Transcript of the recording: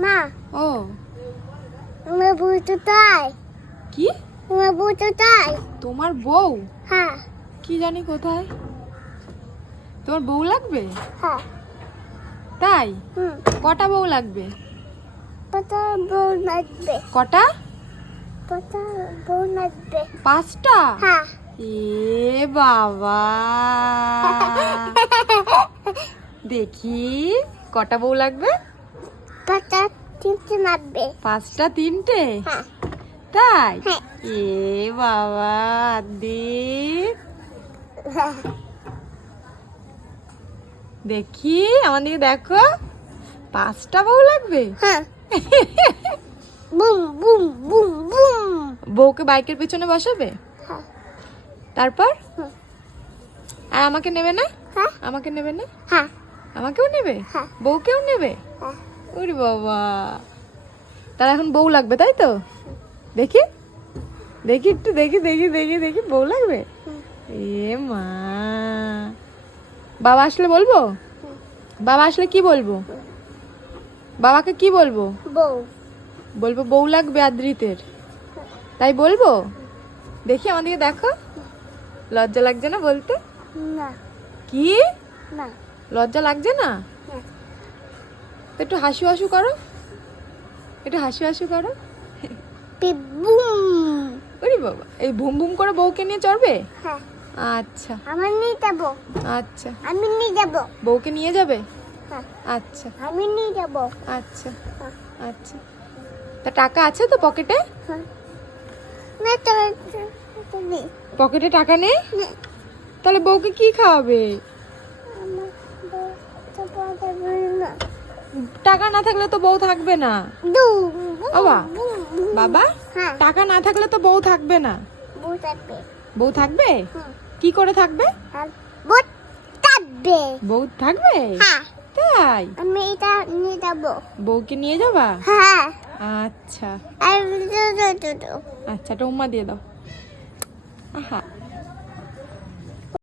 মা ও আমার বউ তো তাই। কি? আমার বউ তো তাই। তোমার বউ? হ্যাঁ কি জানি কোথায়। তোমার বউ লাগবে? হ্যাঁ তাই? হুম কটা বউ লাগবে? কত বউ লাগবে? কটা? কত বউ লাগবে? 5টা? হ্যাঁ এ বাবা, দেখি কটা বউ লাগবে? কত তিনটে লাগবে। 5টা 3টে? হ্যাঁ তাই? হ্যাঁ এ বাবা দেখ, হ্যাঁ দেখি আমার দিকে দেখো, 5টা বউ লাগবে। হ্যাঁ বুম বুম বুম বুম। বউকে বাইকের পেছনে বসাবে, হ্যাঁ তারপর? হুম। আর আমাকে নেবে না? হ্যাঁ আমাকে নেবে না? হ্যাঁ আমাকেও নেবে? হ্যাঁ বউকেও নেবে? হ্যাঁ ওরে বাবা, তার এখন বউ লাগবে তাই তো? দেখি দেখি একটু দেখি দেখি দেখি দেখি বউ লাগবে। এ মা, বাবা আসলে বলবো? বাবা আসলে কি বলবো? বাবাকে কি বলবো? বউ বলবো বউ লাগবে আদ্রিতের, তাই বলবো? দেখি আমার দিকে দেখো, লজ্জা লাগছে না বলতে? না কি না লজ্জা লাগছে না? না। তো একটু হাসু হাসু করো, একটু হাসু হাসু করো। পিপ বুম। ওরে বাবা, এই ভুম ভুম করে বউকে নিয়ে চড়বে? হ্যাঁ আচ্ছা আমি নিয়ে যাবো। আচ্ছা, আমি নিয়ে যাবো। বউকে নিয়ে যাবে? হ্যাঁ আচ্ছা আমি নিয়ে যাবো। আচ্ছা হ্যাঁ আচ্ছা, তা টাকা আছে তো পকেটে? হ্যাঁ না তো তো নেই। পকেটে টাকা নেই? না, তাহলে বউকে কি খাওয়াবে? আমার বউ তো পারবে না। টাকা না থাকলে তো বউ থাকবে না। বুম বাবা, বুম বুম। বাবা, হ্যাঁ টাকা না থাকলে তো বউ থাকবে না। বউ থাকবে। বউ থাকবে? হুম কি করে থাকবে? আর বউ থাকবে। বউ থাকবে? হ্যাঁ তাই? আমি এটা নিয়ে যাবো। বউকে নিয়ে যাবা? হ্যাঁ আচ্ছা আর আচ্ছা, একটা উম্মা দিয়ে দাও। আহা।